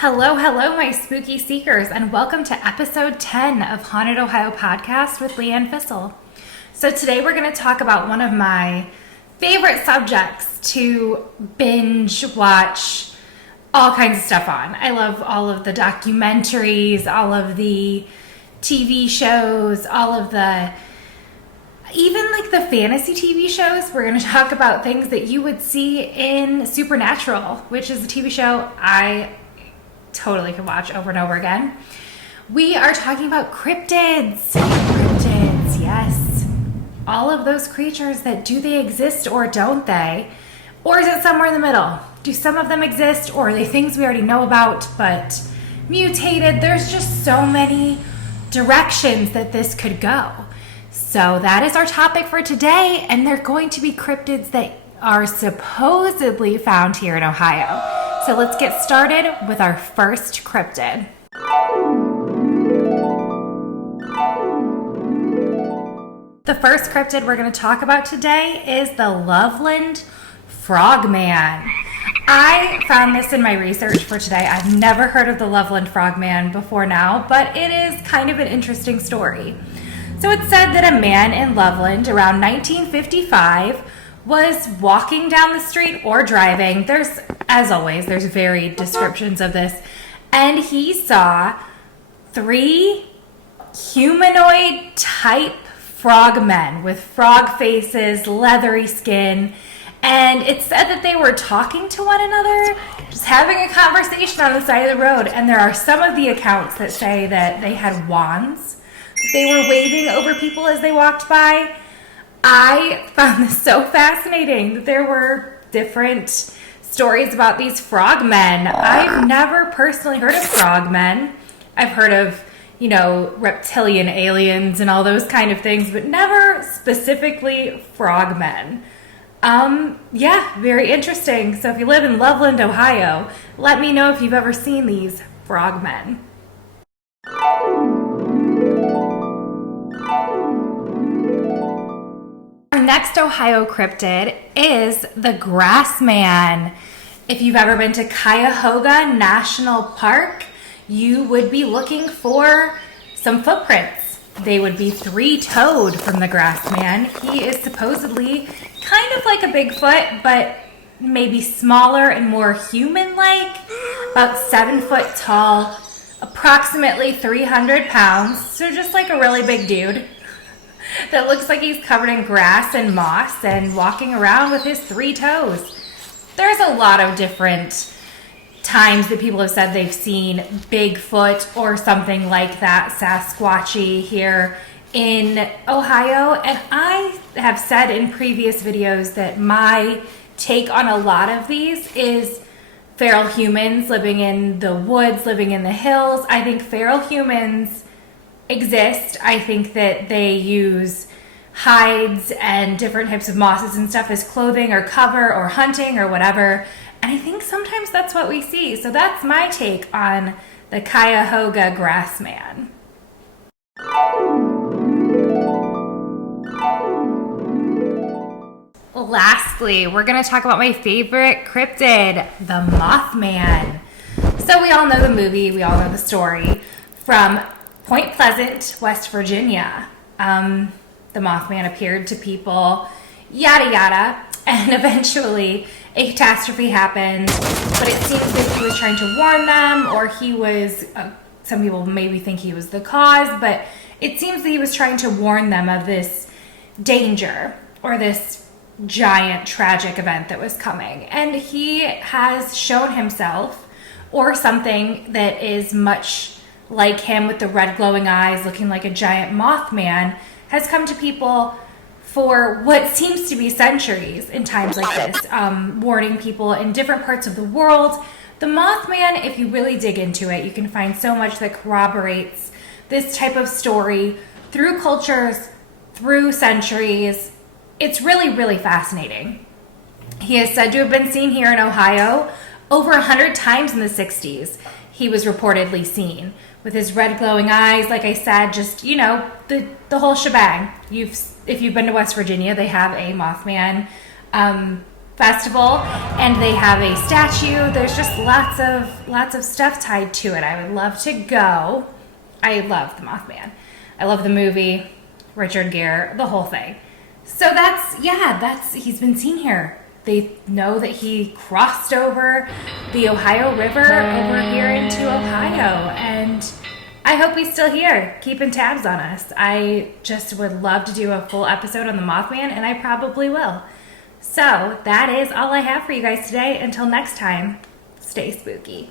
Hello, my spooky seekers, and welcome to episode 10 of Haunted Ohio Podcast with Leanne Fissel. So today we're going to talk about one of my favorite subjects to binge watch all kinds of stuff on. I love all of the documentaries, all of the TV shows, all of the, even like the fantasy TV shows. We're going to talk about things that you would see in Supernatural, which is a TV show I totally can watch over and over again. We are talking about cryptids. Cryptids, yes. All of those creatures that, do they exist or don't they? Or is it somewhere in the middle? Do some of them exist, or are they things we already know about but mutated? There's just so many directions that this could go. So that is our topic for today, and they're going to be cryptids that are supposedly found here in Ohio. So let's get started with our first cryptid. The first cryptid we're going to talk about today is the Loveland Frog Man. I found this in my research for today. I've never heard of the Loveland Frog Man before now, but it is kind of an interesting story. So it's said that a man in Loveland around 1955 was walking down the street or driving. As always, there's varied descriptions of this. And he saw 3 humanoid type frogmen with frog faces, leathery skin. And it said that they were talking to one another, just having a conversation on the side of the road. And there are some of the accounts that say that they had wands. They were waving over people as they walked by. I found this so fascinating that there were different stories about these frogmen. I've never personally heard of frogmen. I've heard of, reptilian aliens and all those kind of things, but never specifically frogmen. Very interesting. So if you live in Loveland, Ohio, let me know if you've ever seen these frogmen. Our next Ohio cryptid is the Grass Man. If you've ever been to Cuyahoga National Park, you would be looking for some footprints. They would be 3-toed from the Grass Man. He is supposedly kind of like a Bigfoot, but maybe smaller and more human-like, about 7 foot tall, approximately 300 pounds, so just like a really big dude that looks like he's covered in grass and moss and walking around with his 3 toes. There's a lot of different times that people have said they've seen Bigfoot or something like that, Sasquatchy, here in Ohio. And I have said in previous videos that my take on a lot of these is feral humans living in the woods, living in the hills. I think feral humans exist. I think that they use hides and different types of mosses and stuff as clothing or cover or hunting or whatever. And I think sometimes that's what we see. So that's my take on the Cuyahoga Grass Man. Lastly, we're going to talk about my favorite cryptid, the Mothman. So we all know the movie, we all know the story from Point Pleasant, West Virginia. The Mothman appeared to people, yada yada, and eventually a catastrophe happened, but it seems that he was trying to warn them, or he was, some people maybe think he was the cause, but it seems that he was trying to warn them of this danger, or this giant tragic event that was coming. And he has shown himself, or something that is much like him with the red glowing eyes, looking like a giant Mothman, has come to people for what seems to be centuries in times like this, warning people in different parts of the world. The Mothman, if you really dig into it, you can find so much that corroborates this type of story through cultures, through centuries. It's really, really fascinating. He is said to have been seen here in Ohio over 100 times in the 60s. He was reportedly seen with his red glowing eyes, like I said, just, the whole shebang. If you've been to West Virginia, they have a Mothman festival, and they have a statue. There's just lots of stuff tied to it. I would love to go. I love the Mothman. I love the movie, Richard Gere, the whole thing. So he's been seen here. They know that he crossed over the Ohio River over here into Ohio, and I hope he's still here, keeping tabs on us. I just would love to do a full episode on the Mothman, and I probably will. So that is all I have for you guys today. Until next time, stay spooky.